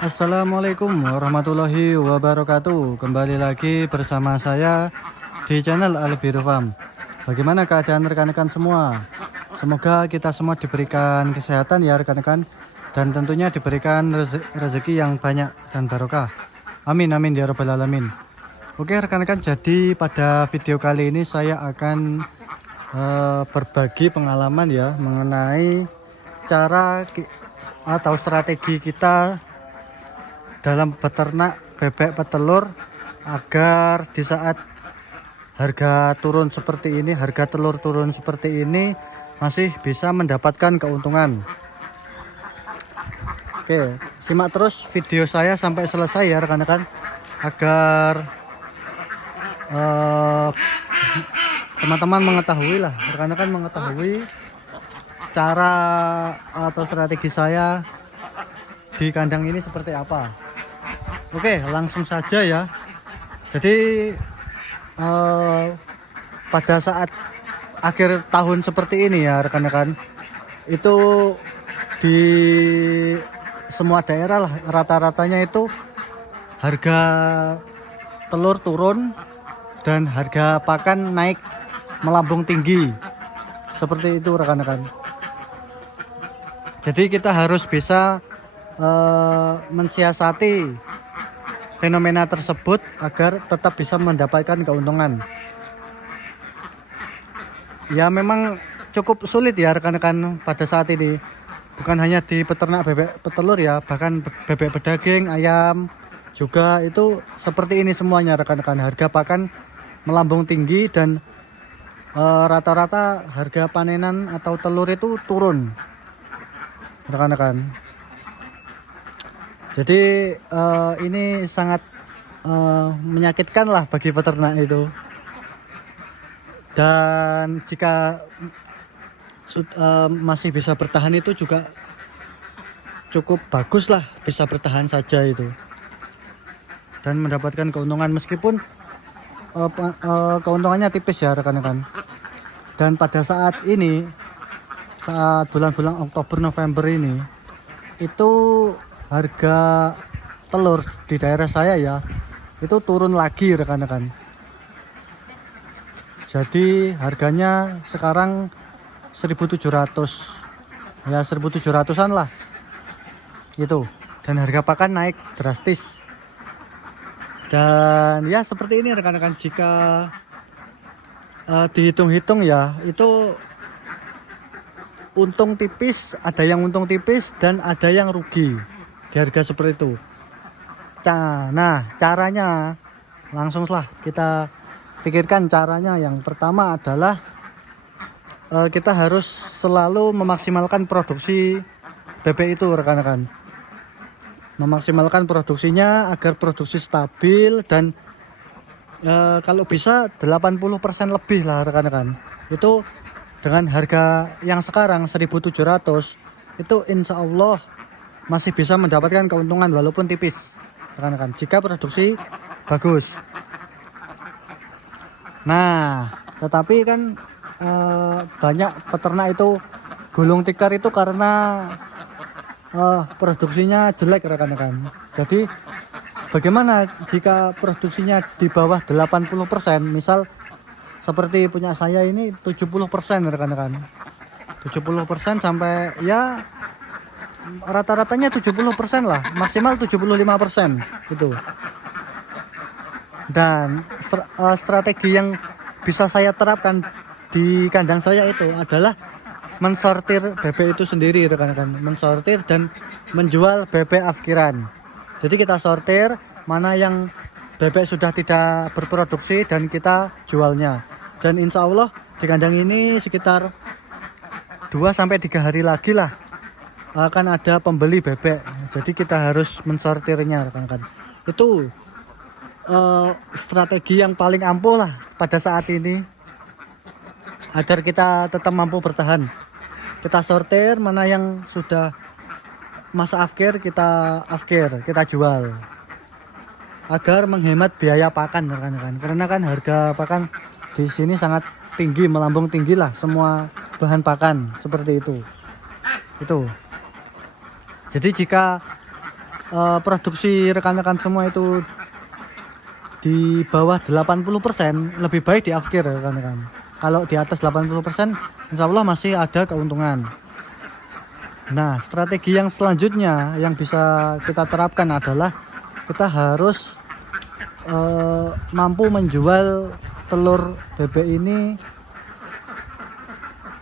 Assalamualaikum warahmatullahi wabarakatuh. Kembali lagi bersama saya di channel Albiru Farm. Bagaimana keadaan rekan-rekan semua? Semoga kita semua diberikan kesehatan ya rekan-rekan, dan tentunya diberikan rezeki yang banyak dan barokah. Amin amin ya rabbal alamin. Oke rekan-rekan, jadi pada video kali ini saya akan berbagi pengalaman ya mengenai cara atau strategi kita dalam beternak bebek petelur agar di saat harga turun seperti ini, harga telur turun seperti ini, masih bisa mendapatkan keuntungan. Oke, simak terus video saya sampai selesai ya rekan-rekan, agar teman-teman mengetahui lah, rekan-rekan mengetahui cara atau strategi saya di kandang ini seperti apa. Oke, langsung saja ya. Jadi pada saat akhir tahun seperti ini ya rekan-rekan, itu di semua daerah lah rata-ratanya itu harga telur turun dan harga pakan naik melambung tinggi. Seperti itu rekan-rekan. Jadi kita harus bisa mensiasati fenomena tersebut agar tetap bisa mendapatkan keuntungan. Ya memang cukup sulit ya rekan-rekan pada saat ini. Bukan hanya di peternak bebek petelur ya, bahkan bebek pedaging, ayam juga itu seperti ini semuanya rekan-rekan. Harga pakan melambung tinggi dan rata-rata harga panenan atau telur itu turun rekan-rekan. Jadi ini sangat menyakitkan lah bagi peternak itu. Dan jika masih bisa bertahan itu juga cukup bagus lah, bisa bertahan saja itu dan mendapatkan keuntungan, meskipun keuntungannya tipis ya rekan-rekan. Dan pada saat ini, saat bulan-bulan Oktober November ini, itu harga telur di daerah saya ya itu turun lagi rekan-rekan. Jadi harganya sekarang 1.700 ya, 1.700-an lah itu. Dan harga pakan naik drastis. Dan ya seperti ini rekan-rekan, jika dihitung-hitung ya itu untung tipis, ada yang untung tipis dan ada yang rugi di harga seperti itu. Nah caranya langsung lah kita pikirkan. Caranya yang pertama adalah kita harus selalu memaksimalkan produksi bebek itu rekan-rekan. Memaksimalkan produksinya agar produksi stabil dan kalau bisa 80% lebih lah rekan-rekan. Itu dengan harga yang sekarang 1.700 itu insya Allah masih bisa mendapatkan keuntungan walaupun tipis rekan-rekan, jika produksi bagus. Nah tetapi kan banyak peternak itu gulung tikar itu karena produksinya jelek rekan-rekan. Jadi bagaimana jika produksinya di bawah 80%, misal seperti punya saya ini 70% rekan-rekan, 70% sampai ya rata-ratanya 70% lah, maksimal 75% itu. Dan strategi yang bisa saya terapkan di kandang saya itu adalah mensortir bebek itu sendiri rekan-rekan, mensortir dan menjual bebek afkiran. Jadi kita sortir mana yang bebek sudah tidak berproduksi dan kita jualnya. Dan insya Allah di kandang ini sekitar 2-3 hari lagi lah akan ada pembeli bebek. Jadi kita harus mensortirnya rekan-rekan. Itu strategi yang paling ampuh lah pada saat ini agar kita tetap mampu bertahan. Kita sortir mana yang sudah masa afkir, kita jual agar menghemat biaya pakan rekan-rekan. Karena kan harga pakan di sini sangat tinggi, melambung tinggi lah semua bahan pakan seperti itu. Jadi jika produksi rekan-rekan semua itu di bawah 80%, lebih baik di akhir rekan-rekan. Kalau di atas 80%, insya Allah masih ada keuntungan. Nah, strategi yang selanjutnya yang bisa kita terapkan adalah kita harus mampu menjual telur bebek ini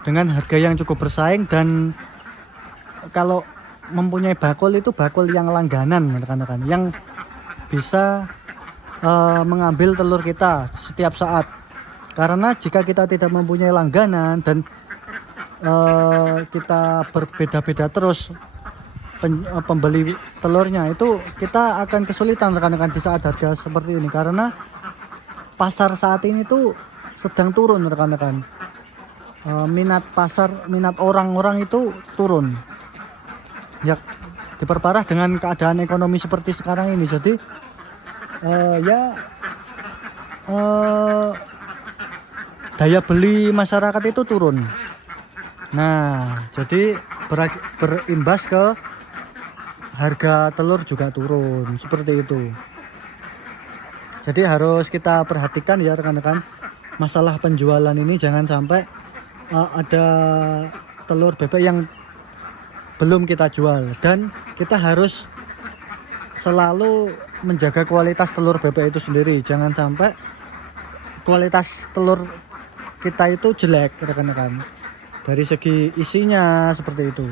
dengan harga yang cukup bersaing, dan kalau mempunyai bakul itu bakul yang langganan rekan-rekan, yang bisa mengambil telur kita setiap saat. Karena jika kita tidak mempunyai langganan dan kita berbeda-beda terus pembeli telurnya, itu kita akan kesulitan rekan-rekan di saat harga seperti ini, karena pasar saat ini tuh sedang turun rekan-rekan. Minat orang-orang itu turun ya, diperparah dengan keadaan ekonomi seperti sekarang ini. Jadi daya beli masyarakat itu turun. Nah, jadi berimbas ke harga telur juga turun, seperti itu. Jadi harus kita perhatikan ya rekan-rekan, masalah penjualan ini jangan sampai ada telur bebek yang belum kita jual, dan kita harus selalu menjaga kualitas telur bebek itu sendiri. Jangan sampai kualitas telur kita itu jelek rekan-rekan, dari segi isinya seperti itu.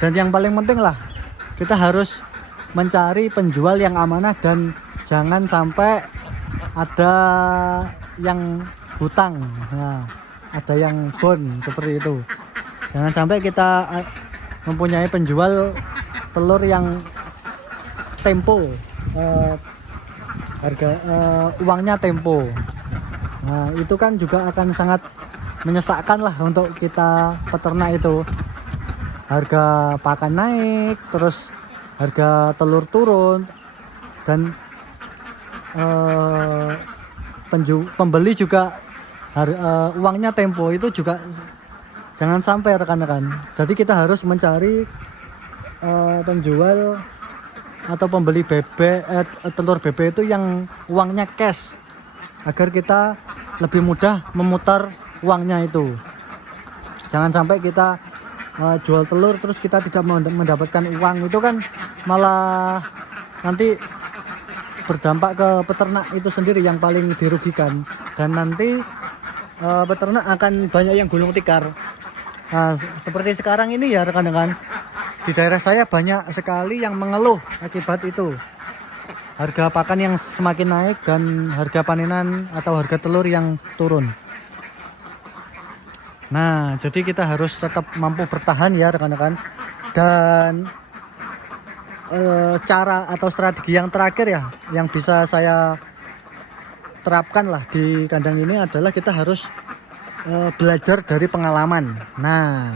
Dan yang paling penting lah, kita harus mencari penjual yang amanah, dan jangan sampai ada yang hutang, nah, ada yang bon seperti itu. Jangan sampai kita mempunyai penjual telur yang tempo, harga uangnya tempo. Nah, itu kan juga akan sangat menyesakkan lah untuk kita peternak itu. Harga pakan naik, terus harga telur turun, dan pembeli juga uangnya tempo, itu juga jangan sampai rekan-rekan. Jadi kita harus mencari penjual atau pembeli bebek, telur bebek itu yang uangnya cash, agar kita lebih mudah memutar uangnya itu. Jangan sampai kita jual telur terus kita tidak mendapatkan uang, itu kan malah nanti berdampak ke peternak itu sendiri yang paling dirugikan, dan nanti peternak akan banyak yang gulung tikar. Nah, seperti sekarang ini ya rekan-rekan, di daerah saya banyak sekali yang mengeluh akibat itu. Harga pakan yang semakin naik dan harga panenan atau harga telur yang turun. Nah, jadi kita harus tetap mampu bertahan ya rekan-rekan. Dan cara atau strategi yang terakhir ya, yang bisa saya terapkan lah di kandang ini adalah kita harus belajar dari pengalaman. Nah,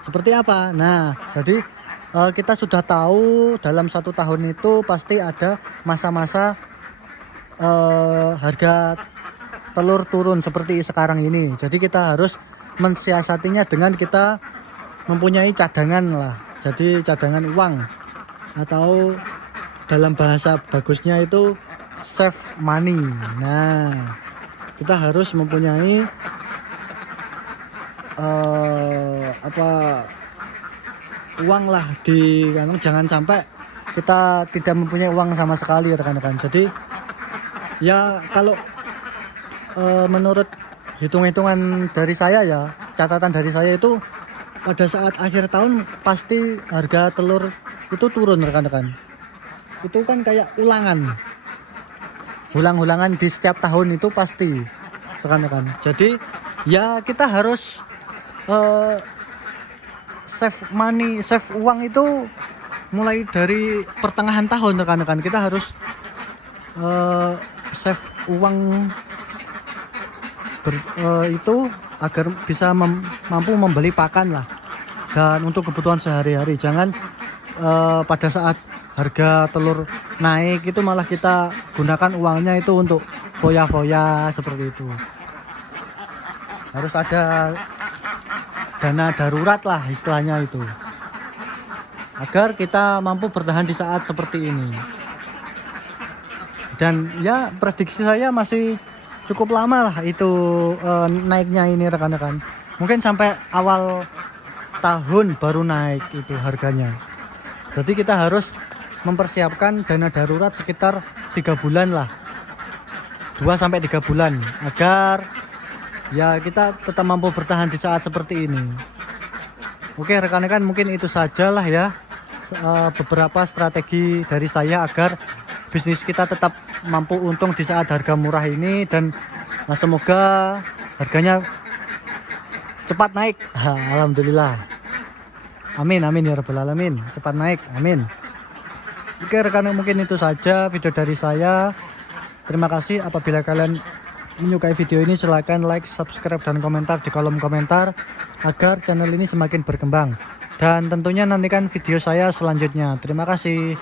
seperti apa? Nah, jadi kita sudah tahu dalam 1 tahun itu pasti ada masa-masa harga telur turun seperti sekarang ini. Jadi kita harus mensiasatinya dengan kita mempunyai cadangan lah. Jadi cadangan uang, atau dalam bahasa bagusnya itu save money. Nah, kita harus mempunyai uang lah di kantong. Jangan sampai kita tidak mempunyai uang sama sekali rekan-rekan. Jadi ya, kalau menurut hitung-hitungan dari saya ya, catatan dari saya itu pada saat akhir tahun pasti harga telur itu turun rekan-rekan. Itu kan kayak ulang-ulangan di setiap tahun itu pasti rekan-rekan. Jadi ya kita harus save money, save uang itu mulai dari pertengahan tahun rekan-rekan. Kita harus save uang itu agar bisa mampu membeli pakan lah, dan untuk kebutuhan sehari-hari. Jangan pada saat harga telur naik itu malah kita gunakan uangnya itu untuk foya-foya seperti itu. Harus ada dana darurat lah istilahnya itu. agar kita mampu bertahan di saat seperti ini. Dan ya prediksi saya masih cukup lama lah itu naiknya ini rekan-rekan. Mungkin sampai awal tahun baru naik itu harganya. Jadi kita harus mempersiapkan dana darurat sekitar 3 bulan lah, 2-3 bulan, agar ya kita tetap mampu bertahan di saat seperti ini. Oke rekan-rekan, mungkin itu sajalah ya beberapa strategi dari saya agar bisnis kita tetap mampu untung di saat harga murah ini. Dan semoga harganya cepat naik. Alhamdulillah, amin amin ya rabbal alamin, cepat naik, amin. Oke rekan, mungkin itu saja video dari saya. Terima kasih. Apabila kalian menyukai video ini, silahkan like, subscribe, dan komentar di kolom komentar agar channel ini semakin berkembang. Dan tentunya nantikan video saya selanjutnya. Terima kasih.